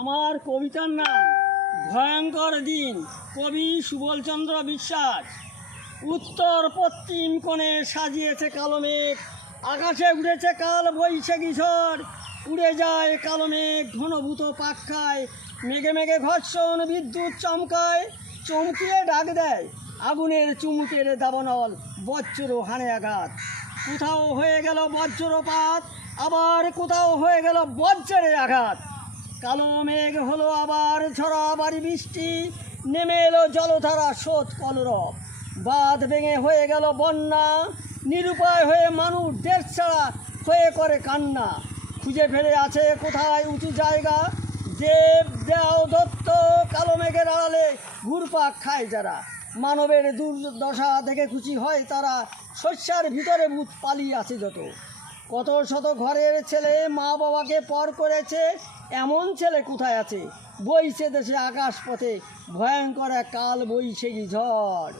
আমার কবিতার নাম ভয়ঙ্কর দিন। কবি সুবলচন্দ্র বিশ্বাস। উত্তর পশ্চিম কোণে সাজিয়েছে কালো মেঘ, আকাশে উড়েছে কাল বৈশাখী ঝড়। উড়ে যায় কালো মেঘ ঘনভূত পাক খায়, মেঘে মেঘে ঘর্ষণ বিদ্যুৎ চমকায়। চমকিয়ে ডাক দেয় আগুনের চুমুকের দাবানল, বজ্র হানে আঘাত। কোথাও হয়ে গেল বজ্রপাত, আবার কোথাও হয়ে গেল বজ্রের আঘাত। কালো মেঘ হলো আবার ঝরা বাড়ি বৃষ্টি, নেমে এলো জলধারা স্রোত কলরব। বাঁধ ভেঙে হয়ে গেল বন্যা, নিরুপায় হয়ে মানুষ দেশ ছাড়া হয়ে করে কান্না। খুঁজে ফেলে আছে কোথায় উঁচু জায়গা, দেব দেও দত্ত কালো মেঘের আড়ালে ঘুরপাক খায় যারা। মানবের দুর্দশা দেখে খুশি হয় তারা, শস্যার ভিতরে ভূত পালিয়ে আছে যত। কত শত ঘরের ছেলে মা বাবাকে পর করেছে, এমন ছেলে কোথায় আছে? বইছে দেশে আকাশ পথে ভয়ঙ্কর এক কাল বৈশাখী ঝড়।